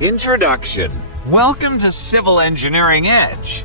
Introduction. Welcome to Civil Engineering Edge.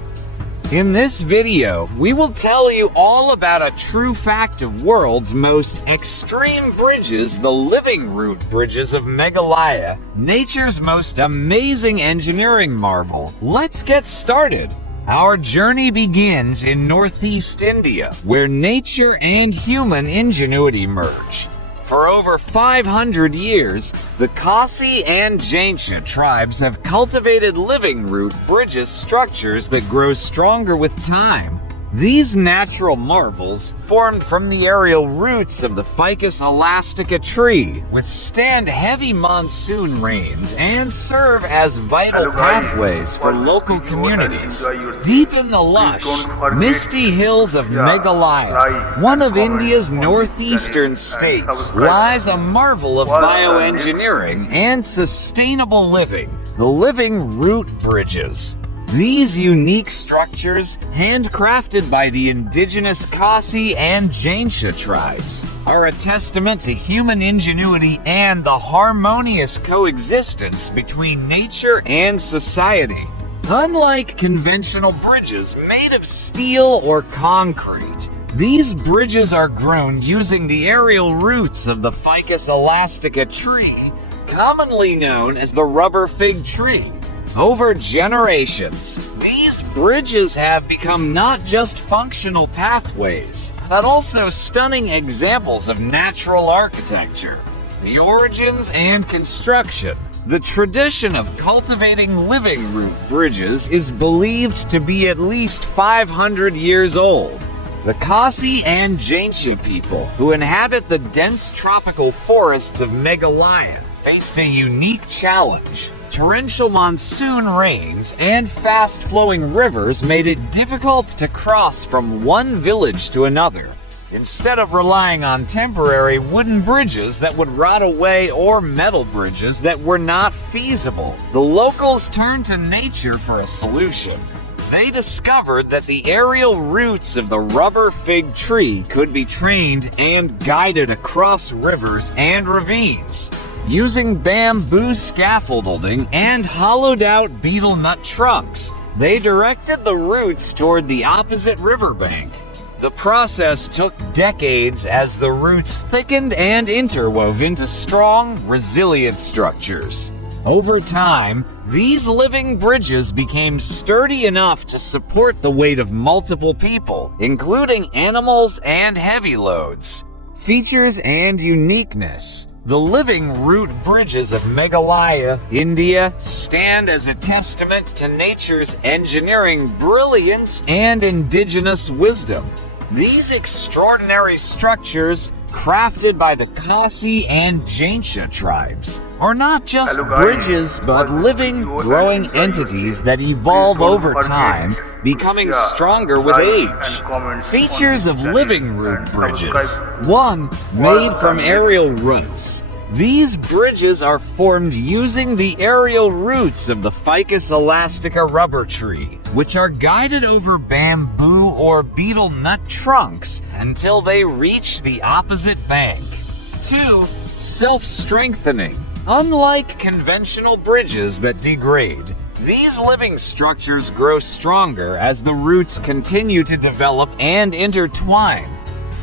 In this video, we will tell you all about a true fact of world's most extreme bridges, the living root bridges of Meghalaya, nature's most amazing engineering marvel. Let's get started. Our journey begins in northeast India, where nature and human ingenuity merge. For over 500 years, the Khasi and Jaintia tribes have cultivated living root bridges structures that grow stronger with time. These natural marvels, formed from the aerial roots of the Ficus elastica tree, withstand heavy monsoon rains and serve as vital pathways for local communities. Deep in the lush, misty hills of Meghalaya, one of India's northeastern states, lies a marvel of bioengineering and sustainable living, the living root bridges. These unique structures, handcrafted by the Indigenous Khasi and Jaintia tribes, are a testament to human ingenuity and the harmonious coexistence between nature and society. Unlike conventional bridges made of steel or concrete, these bridges are grown using the aerial roots of the Ficus elastica tree, commonly known as the rubber fig tree. Over generations, these bridges have become not just functional pathways, but also stunning examples of natural architecture. The origins and construction. The tradition of cultivating living root bridges is believed to be at least 500 years old. The Khasi and Jaintia people, who inhabit the dense tropical forests of Meghalaya, faced a unique challenge. Torrential monsoon rains and fast-flowing rivers made it difficult to cross from one village to another. Instead of relying on temporary wooden bridges that would rot away or metal bridges that were not feasible, the locals turned to nature for a solution. They discovered that the aerial roots of the rubber fig tree could be trained and guided across rivers and ravines. Using bamboo scaffolding and hollowed-out betel nut trunks, they directed the roots toward the opposite riverbank. The process took decades as the roots thickened and interwove into strong, resilient structures. Over time, these living bridges became sturdy enough to support the weight of multiple people, including animals and heavy loads. Features and uniqueness. The living root bridges of Meghalaya, India, stand as a testament to nature's engineering brilliance and indigenous wisdom. These extraordinary structures, crafted by the Khasi and Jaintia tribes, are not just bridges but living, growing entities that evolve over time, becoming stronger with age. Features of living root bridges. 1. Made from aerial roots. These bridges are formed using the aerial roots of the Ficus elastica rubber tree, which are guided over bamboo or betel nut trunks until they reach the opposite bank. 2. Self-strengthening. Unlike conventional bridges that degrade, these living structures grow stronger as the roots continue to develop and intertwine.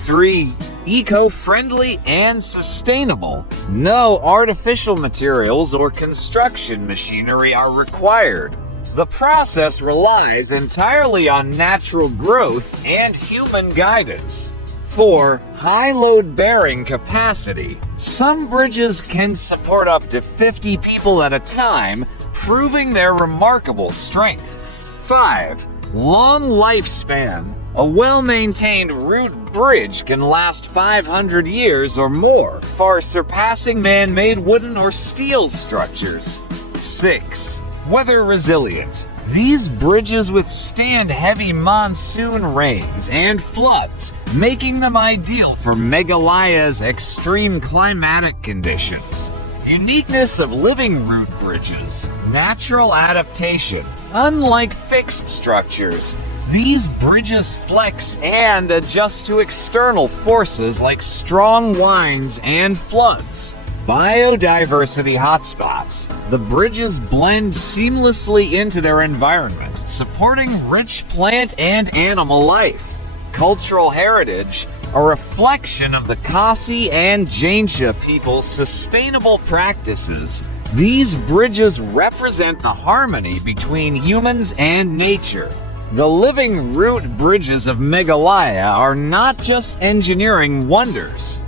3. Eco-friendly and sustainable. No artificial materials or construction machinery are required. The process relies entirely on natural growth and human guidance. 4. High load bearing capacity. Some bridges can support up to 50 people at a time, proving their remarkable strength. 5. Long lifespan. A well-maintained root bridge can last 500 years or more, far surpassing man-made wooden or steel structures. 6. Weather resilient. These bridges withstand heavy monsoon rains and floods, making them ideal for Meghalaya's extreme climatic conditions. Uniqueness of living root bridges. Natural adaptation. Unlike fixed structures, these bridges flex and adjust to external forces like strong winds and floods. Biodiversity hotspots. The bridges blend seamlessly into their environment, supporting rich plant and animal life. Cultural heritage, a reflection of the Khasi and Jaintia people's sustainable practices. These bridges represent the harmony between humans and nature. The living root bridges of Meghalaya are not just engineering wonders.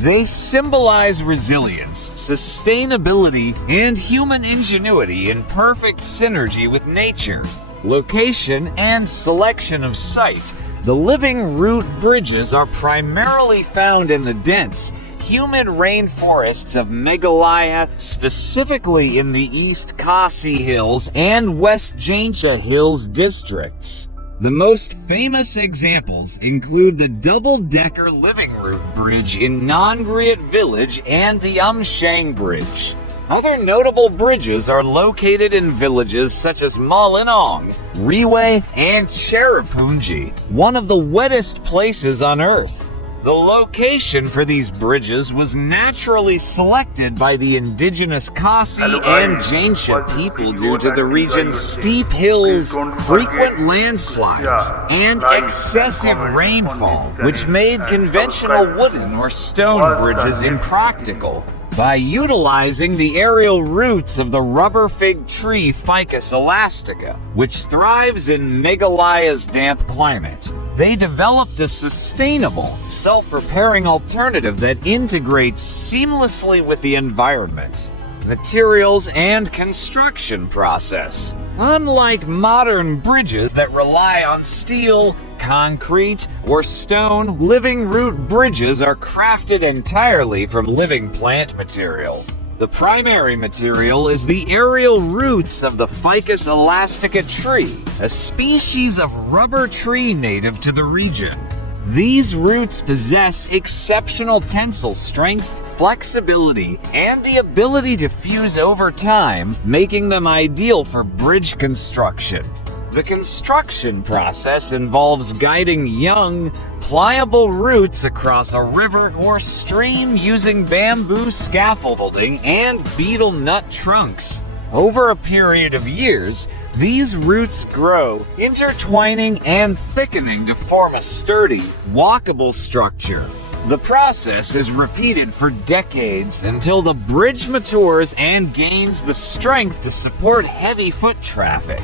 They symbolize resilience, sustainability, and human ingenuity in perfect synergy with nature. Location and selection of site. The living root bridges are primarily found in the dense, humid rainforests of Meghalaya, specifically in the East Khasi Hills and West Jaintia Hills districts. The most famous examples include the double-decker living root bridge in Nongriat village and the Shang Bridge. Other notable bridges are located in villages such as Mawlynnong, Riwe, and Cherrapunji, one of the wettest places on Earth. The location for these bridges was naturally selected by the indigenous Khasi and Jaintia people due to the region's steep hills, frequent landslides, and excessive rainfall, which made conventional wooden or stone bridges impractical. By utilizing the aerial roots of the rubber fig tree Ficus elastica, which thrives in Meghalaya's damp climate, they developed a sustainable, self-repairing alternative that integrates seamlessly with the environment, materials, and construction process. Unlike modern bridges that rely on steel, concrete, or stone, living root bridges are crafted entirely from living plant material. The primary material is the aerial roots of the Ficus elastica tree, a species of rubber tree native to the region. These roots possess exceptional tensile strength, flexibility, and the ability to fuse over time, making them ideal for bridge construction. The construction process involves guiding young, pliable roots across a river or stream using bamboo scaffolding and betel nut trunks. Over a period of years, these roots grow, intertwining and thickening to form a sturdy, walkable structure. The process is repeated for decades until the bridge matures and gains the strength to support heavy foot traffic.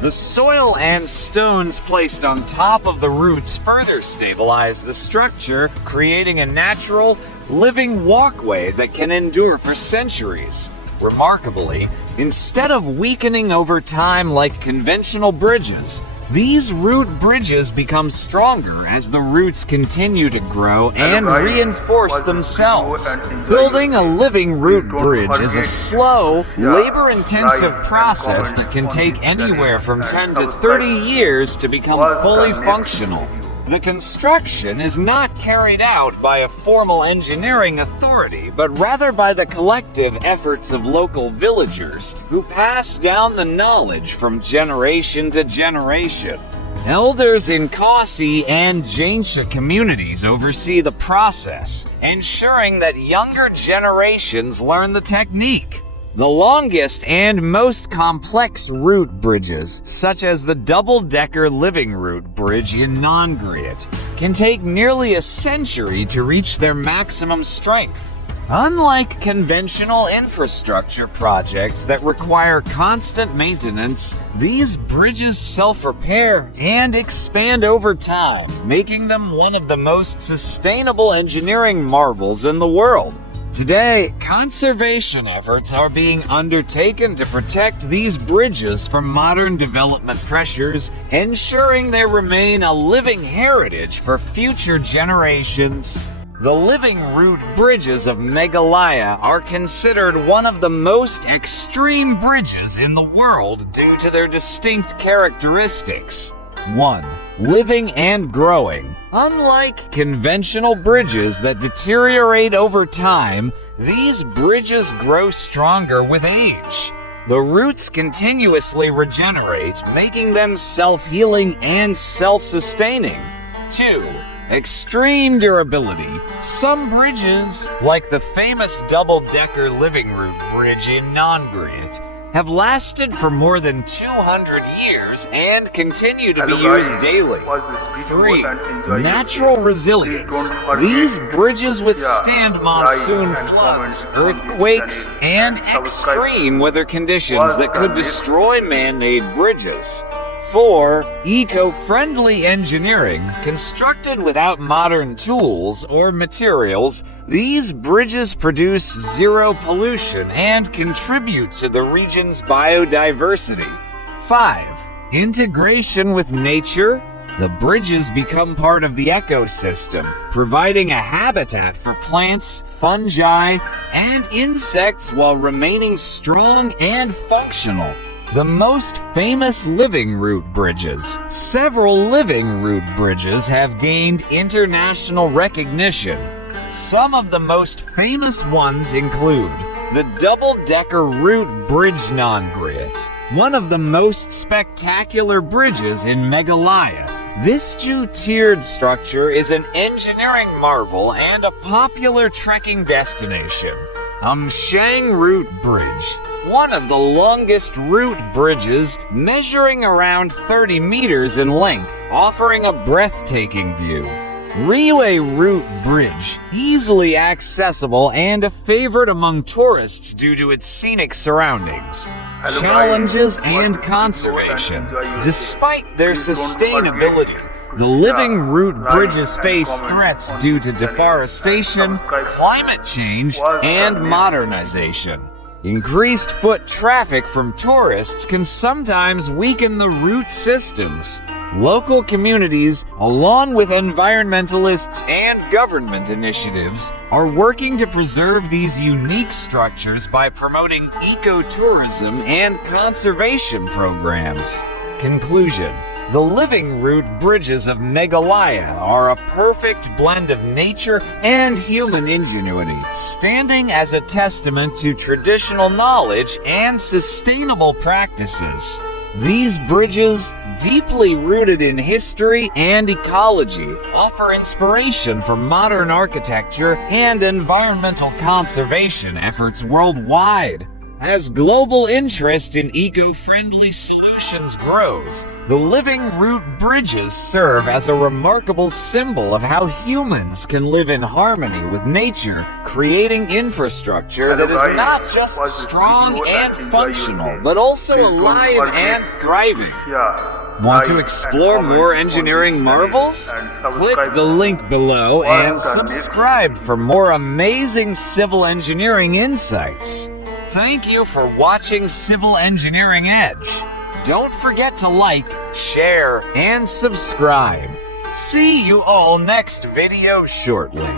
The soil and stones placed on top of the roots further stabilize the structure, creating a natural, living walkway that can endure for centuries. Remarkably, instead of weakening over time like conventional bridges, these root bridges become stronger as the roots continue to grow and reinforce themselves. Building a living root bridge is a slow, labor-intensive process that can take anywhere from 10 to 30 years to become fully functional. The construction is not carried out by a formal engineering authority, but rather by the collective efforts of local villagers who pass down the knowledge from generation to generation. Elders in Khasi and Jaintia communities oversee the process, ensuring that younger generations learn the technique. The longest and most complex root bridges, such as the double-decker living root bridge in Nongriat, can take nearly a century to reach their maximum strength. Unlike conventional infrastructure projects that require constant maintenance, these bridges self-repair and expand over time, making them one of the most sustainable engineering marvels in the world. Today, conservation efforts are being undertaken to protect these bridges from modern development pressures, ensuring they remain a living heritage for future generations. The living root bridges of Meghalaya are considered one of the most extreme bridges in the world due to their distinct characteristics. 1. Living and growing. Unlike conventional bridges that deteriorate over time, these bridges grow stronger with age. The roots continuously regenerate, making them self-healing and self-sustaining. 2. extreme durability. Some bridges, like the famous double-decker living root bridge in Nongriat, have lasted for more than 200 years and continue to be used daily. 3. Natural resilience. These bridges withstand monsoon floods, earthquakes, and extreme weather conditions that could destroy man-made bridges. 4. Eco-friendly engineering. Constructed without modern tools or materials, these bridges produce zero pollution and contribute to the region's biodiversity. 5. Integration with nature. The bridges become part of the ecosystem, providing a habitat for plants, fungi, and insects while remaining strong and functional. The most famous living root bridges. Several living root bridges have gained international recognition. Some of the most famous ones include the double-decker root bridge Nongriat, one of the most spectacular bridges in Meghalaya. This two-tiered structure is an engineering marvel and a popular trekking destination. Shang Root Bridge, one of the longest root bridges, measuring around 30 meters in length, offering a breathtaking view. Relay Root Bridge, easily accessible and a favorite among tourists due to its scenic surroundings. Challenges and conservation. Despite their sustainability, the living root bridges face threats due to deforestation, climate change, and modernization. Increased foot traffic from tourists can sometimes weaken the root systems. Local communities, along with environmentalists and government initiatives, are working to preserve these unique structures by promoting ecotourism and conservation programs. Conclusion. The living root bridges of Meghalaya are a perfect blend of nature and human ingenuity, standing as a testament to traditional knowledge and sustainable practices. These bridges, deeply rooted in history and ecology, offer inspiration for modern architecture and environmental conservation efforts worldwide. As global interest in eco-friendly solutions grows, the living root bridges serve as a remarkable symbol of how humans can live in harmony with nature, creating infrastructure that is not just strong and functional, but also alive and thriving. Want to explore more engineering marvels? Click the link below and subscribe for more amazing civil engineering insights. Thank you for watching Civil Engineering Edge. Don't forget to like, share, and subscribe. See you all next video shortly.